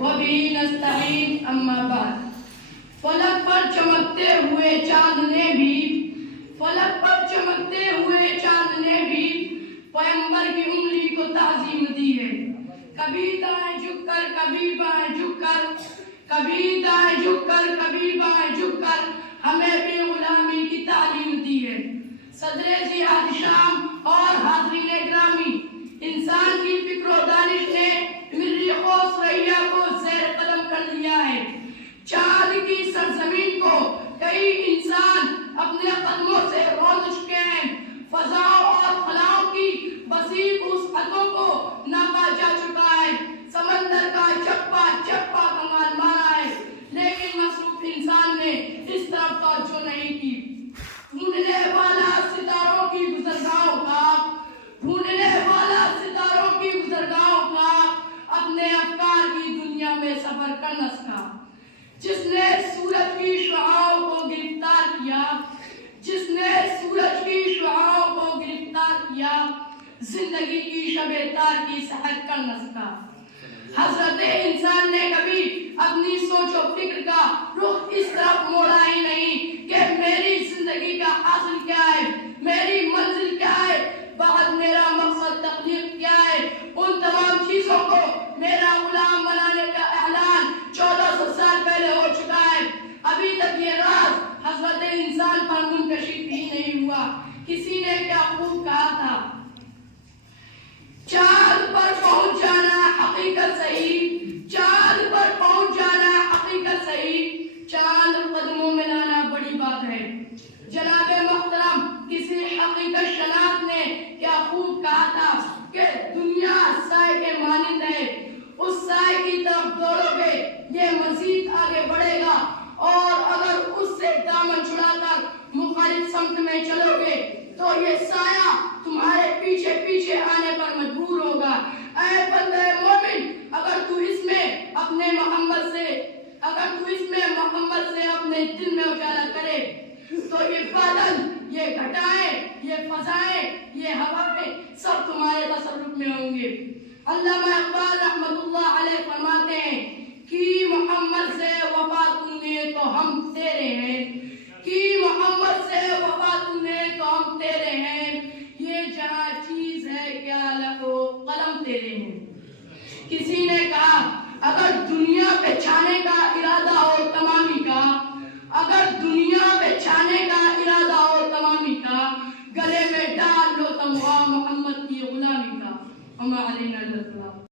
وبه نستعين اما بعد فلک پر چمکتے ہوئے چاند نے بھی پیغمبر کی انگلی کو تعظیم دی ہے. کبھی دائیں جھک کر کبھی بائیں جھک کر ہمیں بھی غلامی کی تعلیم دی ہے. صدر جہاد شام اور حاضرین گرامی، انسان کی فکر و دانش نے مریخ و ثریا کو زیر قدم کر لیا ہے. چاند کی سرزمین کو کئی انسان اپنے قدموں سے رونق چکے ہیں. فضاؤں اور خلاؤں کی وسیع وسعتوں کو ناپا جا چکا ہے. سمندر کا چپا کمال مارا ہے، لیکن مصروف انسان نے اس طرف توجہ نہیں کی. ڈھونڈنے والا ستاروں کی گزرگاہوں کا اپنے افکار کی دنیا میں سفر کر نہ سکا. جس نے سورج کی شعاعوں کو گرفتار کیا زندگی کی شب تار کی سحر کر نہ سکا. حضرت انسان نے کبھی اپنی سوچ و فکر کا رخ اس طرف موڑا ہی نہیں کہ میری زندگی کا حاصل کیا ہے، میری منزل کیا ہے، بعد میرا مقصد تخلیق کیا ہے. ان تمام چیزوں کو میرا غلام بنانے کا اعلان 1400 سال پہلے ہو چکا ہے. ابھی تک یہ راز حضرت انسان پر منکشف ہی نہیں ہوا. کسی نے کیا خوب کہا تھا، چاند پر پہنچ جانا حقیقت صحیح، چاند قدموں میں لانا بڑی بات ہے. جناب محترم کسی حقیقت شناس نے کیا خوب کہا تھا کہ دنیا سائے کے مانند ہے، اس سائے کی طرف دوڑو گے یہ مزید آگے بڑھے گا، اور اگر اس سے دامن چھڑا کر مخالف سمت میں چلو گے تو یہ سایہ تمہارے پیچھے آنے پر مجبور ہوگا. اے بندے مومن، اگر تو اس میں محمد سے اپنے دل میں اجالا کرے تو یہ بادل، یہ گھٹائیں، یہ فضائیں، یہ ہوائیں سب تمہارے تصرف میں ہوں گے. علامہ اقبال رحمت اللہ علیہ فرماتے ہیں کہ محمد سے وفا تم نے تو ہم تیرے ہیں، یہ جہاں چیز ہے کیا لہو قلم تیرے ہیں. کسی نے کہا اگر دنیا پہ چھانے کا ارادہ ہو تمامی کا،